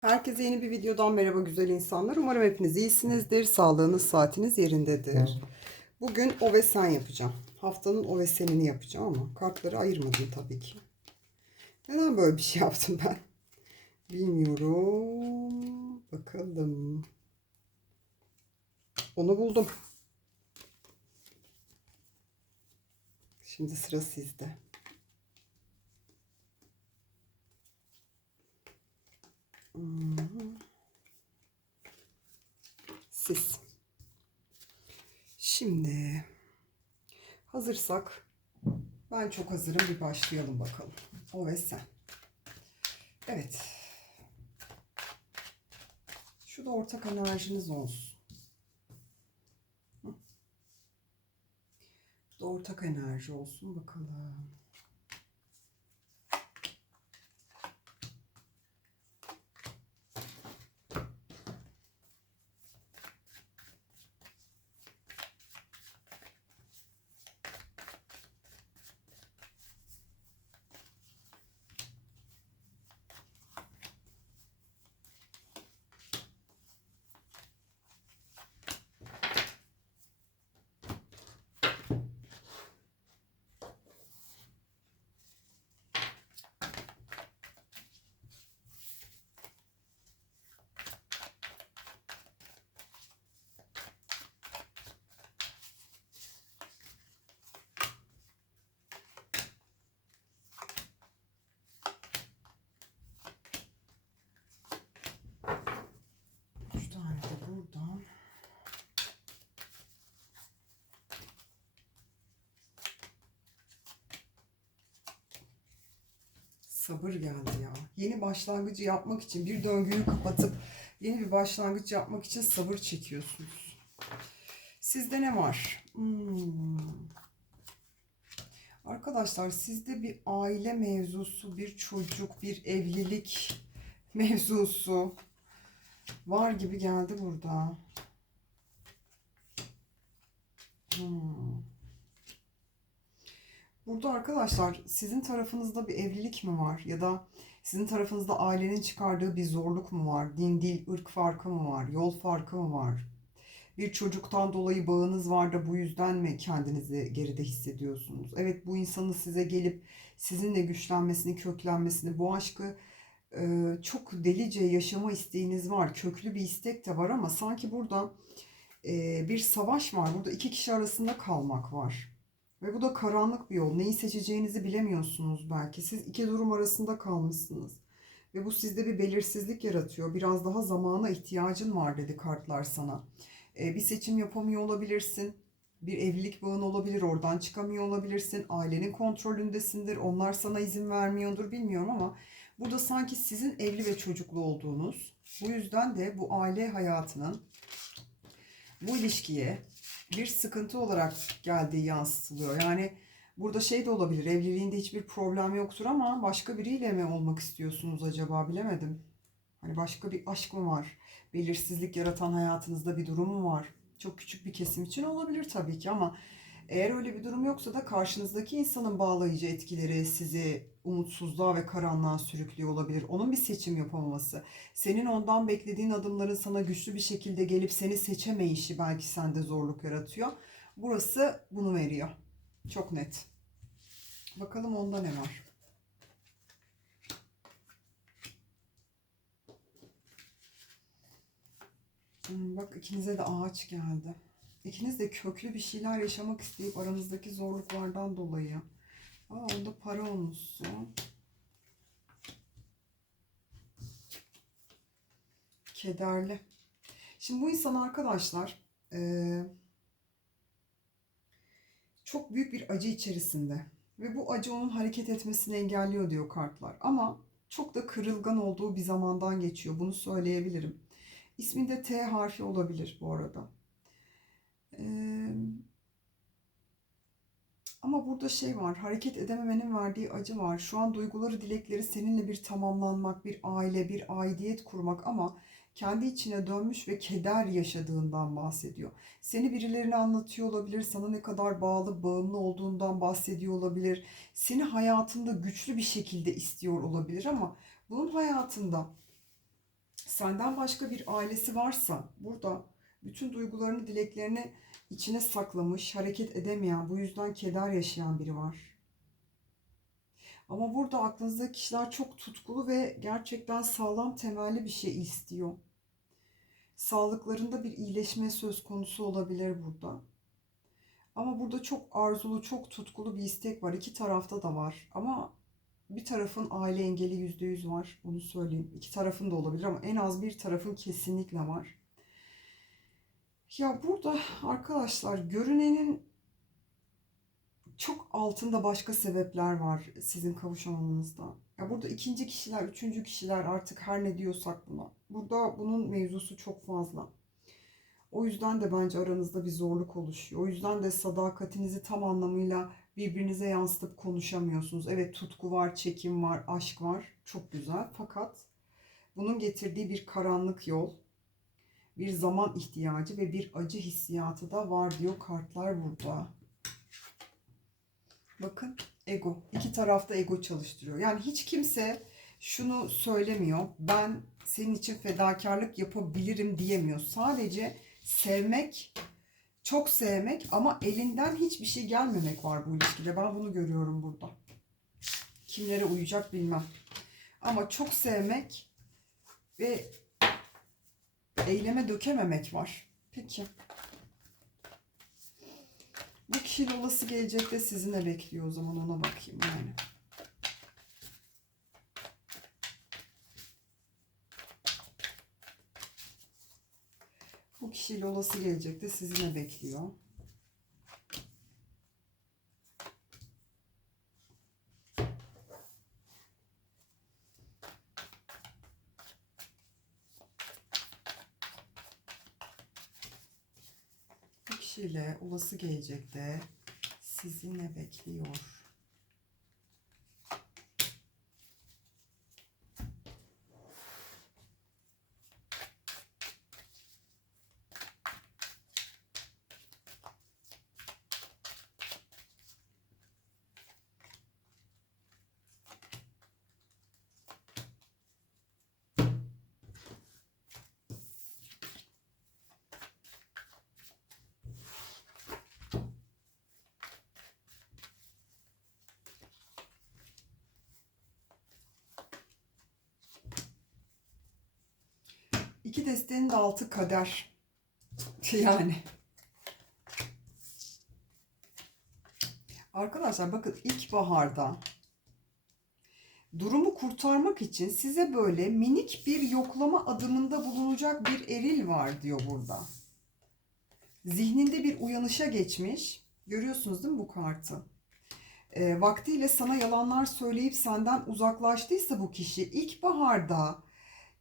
Herkese yeni bir videodan merhaba güzel insanlar. Umarım hepiniz iyisinizdir. Sağlığınız, saatiniz yerindedir. Bugün o ve sen yapacağım. Haftanın o ve senini yapacağım ama kartları ayırmadım tabii ki. Neden böyle bir şey yaptım ben? Bilmiyorum. Bakalım. Onu buldum. Şimdi sıra sizde. Siz. Şimdi hazırsak ben çok hazırım bir başlayalım bakalım. O ve sen. Evet. Şu da ortak enerjiniz olsun. Hı. Da ortak enerji olsun bakalım. Üç tane de buradan. Sabır geldi ya. Yeni başlangıcı yapmak için bir döngüyü kapatıp yeni bir başlangıç yapmak için sabır çekiyorsunuz. Sizde ne var? Hmm. Arkadaşlar sizde bir aile mevzusu, bir çocuk, bir evlilik mevzusu var gibi geldi burada. Hmm. Burada arkadaşlar sizin tarafınızda bir evlilik mi var ya da sizin tarafınızda ailenin çıkardığı bir zorluk mu var? Din, dil, ırk farkı mı var? Yol farkı mı var? Bir çocuktan dolayı bağınız var da bu yüzden mi kendinizi geride hissediyorsunuz? Evet bu insanın size gelip sizinle güçlenmesini, köklenmesini, bu aşkı e, çok delice yaşama isteğiniz var. Köklü bir istek de var ama sanki burada e, bir savaş var. Burada iki kişi arasında kalmak var. Ve bu da karanlık bir yol. Neyi seçeceğinizi bilemiyorsunuz belki. Siz iki durum arasında kalmışsınız. Ve bu sizde bir belirsizlik yaratıyor. Biraz daha zamana ihtiyacın var dedi kartlar sana. E, bir seçim yapamıyor olabilirsin. Bir evlilik bağın olabilir. Oradan çıkamıyor olabilirsin. Ailenin kontrolündesindir. Onlar sana izin vermiyordur bilmiyorum ama burada sanki sizin evli ve çocuklu olduğunuz. Bu yüzden de bu aile hayatının bu ilişkiye bir sıkıntı olarak geldiği yansıtılıyor. Yani burada şey de olabilir. Evliliğinde hiçbir problem yoktur ama başka biriyle mi olmak istiyorsunuz acaba bilemedim. Hani başka bir aşk mı var? Belirsizlik yaratan hayatınızda bir durum mu var? Çok küçük bir kesim için olabilir tabii ki ama eğer öyle bir durum yoksa da karşınızdaki insanın bağlayıcı etkileri sizi umutsuzluğa ve karanlığa sürüklüyor olabilir. Onun bir seçim yapamaması, senin ondan beklediğin adımların sana güçlü bir şekilde gelip seni seçemeyişi belki sende zorluk yaratıyor. Burası bunu veriyor. Çok net. Bakalım onda ne var? Hmm, bak ikinize de ağaç geldi. İkiniz de köklü bir şeyler yaşamak isteyip aranızdaki zorluklardan dolayı. Aa, onda para olmuşsun. Kederli. Şimdi bu insan arkadaşlar eee, çok büyük bir acı içerisinde. Ve bu acı onun hareket etmesini engelliyor diyor kartlar. Ama çok da kırılgan olduğu bir zamandan geçiyor. Bunu söyleyebilirim. İsminde T harfi olabilir bu arada. Ama burada şey var, hareket edememenin verdiği acı var. Şu an duyguları, dilekleri seninle bir tamamlanmak, bir aile, bir aidiyet kurmak ama kendi içine dönmüş ve keder yaşadığından bahsediyor. Seni birilerine anlatıyor olabilir, sana ne kadar bağlı, bağımlı olduğundan bahsediyor olabilir. Seni hayatında güçlü bir şekilde istiyor olabilir ama bunun hayatında senden başka bir ailesi varsa burada bütün duygularını, dileklerini içine saklamış, hareket edemeyen, bu yüzden keder yaşayan biri var. Ama burada aklınızdaki kişiler çok tutkulu ve gerçekten sağlam temelli bir şey istiyor. Sağlıklarında bir iyileşme söz konusu olabilir burada. Ama burada çok arzulu, çok tutkulu bir istek var. İki tarafta da var. Ama bir tarafın aile engeli yüzde yüz var. Bunu söyleyeyim. İki tarafın da olabilir ama en az bir tarafın kesinlikle var. Ya burada arkadaşlar görünenin çok altında başka sebepler var sizin kavuşamamanızda. Ya burada ikinci kişiler, üçüncü kişiler artık her ne diyorsak buna. Burada bunun mevzusu çok fazla. O yüzden de bence aranızda bir zorluk oluşuyor. O yüzden de sadakatinizi tam anlamıyla birbirinize yansıtıp konuşamıyorsunuz. Evet tutku var, çekim var, aşk var. Çok güzel. Fakat bunun getirdiği bir karanlık yol, bir zaman ihtiyacı ve bir acı hissiyatı da var diyor kartlar burada. Bakın ego. İki tarafta ego çalıştırıyor. Yani hiç kimse şunu söylemiyor. Ben senin için fedakarlık yapabilirim diyemiyor. Sadece sevmek, çok sevmek ama elinden hiçbir şey gelmemek var bu ilişkide. Ben bunu görüyorum burada. Kimlere uyacak bilmem. Ama çok sevmek ve eyleme dökememek var. Peki. Bu kişinin olası gelecekte sizi ne bekliyor o zaman ona bakayım yani. Bu kişiyle olası gelecekte sizi ne bekliyor? Bu kişiyle olası gelecekte sizi ne bekliyor? İki desteğin de altı kader. Yani. Arkadaşlar bakın ilkbaharda durumu kurtarmak için size böyle minik bir yoklama adımında bulunacak bir eril var diyor burada. Zihninde bir uyanışa geçmiş. Görüyorsunuz değil mi bu kartı? E, vaktiyle sana yalanlar söyleyip senden uzaklaştıysa bu kişi ilkbaharda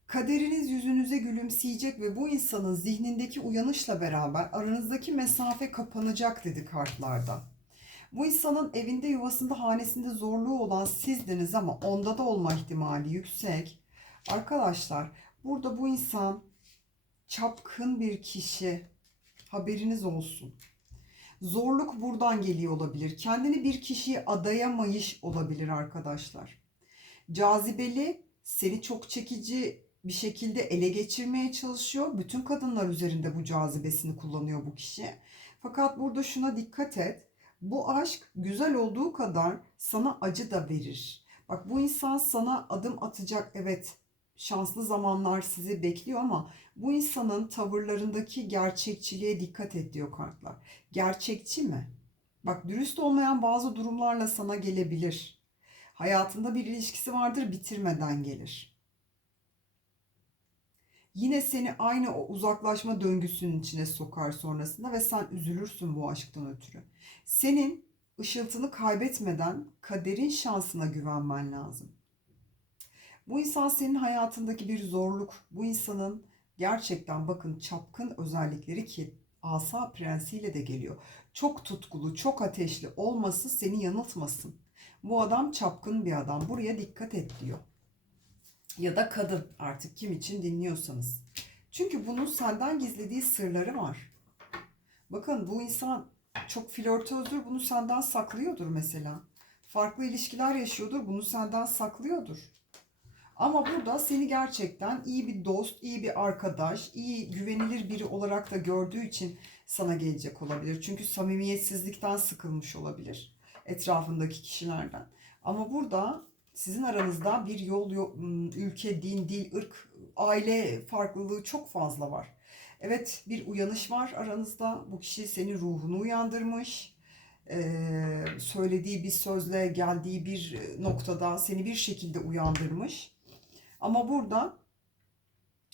kaderiniz yüzünüze gülümseyecek ve bu insanın zihnindeki uyanışla beraber aranızdaki mesafe kapanacak dedi kartlarda. Bu insanın evinde, yuvasında, hanesinde zorluğu olan sizdiniz ama onda da olma ihtimali yüksek. Arkadaşlar burada bu insan çapkın bir kişi. Haberiniz olsun. Zorluk buradan geliyor olabilir. Kendini bir kişiye adayamayış olabilir arkadaşlar. Cazibeli, seni çok çekici bir şekilde ele geçirmeye çalışıyor. Bütün kadınlar üzerinde bu cazibesini kullanıyor bu kişi. Fakat burada şuna dikkat et. Bu aşk güzel olduğu kadar sana acı da verir. Bak bu insan sana adım atacak. Evet şanslı zamanlar sizi bekliyor ama bu insanın tavırlarındaki gerçekçiliğe dikkat et diyor kartlar. Gerçekçi mi? Bak dürüst olmayan bazı durumlarla sana gelebilir. Hayatında bir ilişkisi vardır bitirmeden gelir. Yine seni aynı o uzaklaşma döngüsünün içine sokar sonrasında ve sen üzülürsün bu aşktan ötürü. Senin ışıltını kaybetmeden kaderin şansına güvenmen lazım. Bu insan senin hayatındaki bir zorluk. Bu insanın gerçekten bakın çapkın özellikleri ki asa prensiyle de geliyor. Çok tutkulu, çok ateşli olması seni yanıltmasın. Bu adam çapkın bir adam. Buraya dikkat et diyor. Ya da kadın artık kim için dinliyorsanız. Çünkü bunun senden gizlediği sırları var. Bakın bu insan çok flörtözdür. Bunu senden saklıyordur mesela. Farklı ilişkiler yaşıyordur. Bunu senden saklıyordur. Ama burada seni gerçekten iyi bir dost, iyi bir arkadaş, iyi güvenilir biri olarak da gördüğü için sana gelecek olabilir. Çünkü samimiyetsizlikten sıkılmış olabilir etrafındaki kişilerden. Ama burada sizin aranızda bir yol, ülke, din, dil, ırk, aile farklılığı çok fazla var. Evet bir uyanış var aranızda. Bu kişi senin ruhunu uyandırmış. Ee, söylediği bir sözle geldiği bir noktada seni bir şekilde uyandırmış. Ama burada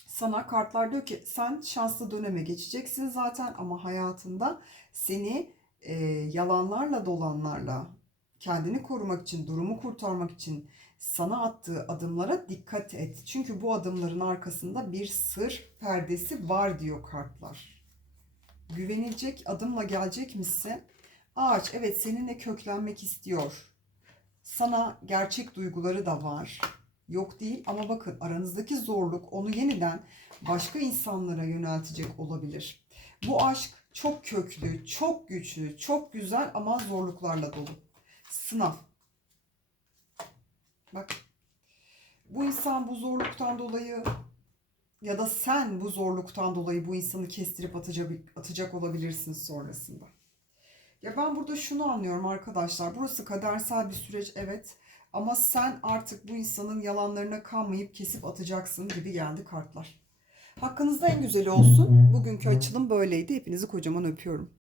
sana kartlar diyor ki sen şanslı döneme geçeceksin zaten ama hayatında seni e, yalanlarla dolanlarla kendini korumak için, durumu kurtarmak için sana attığı adımlara dikkat et. Çünkü bu adımların arkasında bir sır perdesi var diyor kartlar. Güvenilecek adımla gelecek misin? Ağaç evet seninle köklenmek istiyor. Sana gerçek duyguları da var. Yok değil ama bakın aranızdaki zorluk onu yeniden başka insanlara yöneltecek olabilir. Bu aşk çok köklü, çok güçlü, çok güzel ama zorluklarla dolu. Sınav. Bak. Bu insan bu zorluktan dolayı ya da sen bu zorluktan dolayı bu insanı kestirip atacak, atacak olabilirsin sonrasında. Ya ben burada şunu anlıyorum arkadaşlar. Burası kadersel bir süreç evet. Ama sen artık bu insanın yalanlarına kanmayıp kesip atacaksın gibi geldi kartlar. Hakkınızda en güzeli olsun. Bugünkü açılım böyleydi. Hepinizi kocaman öpüyorum.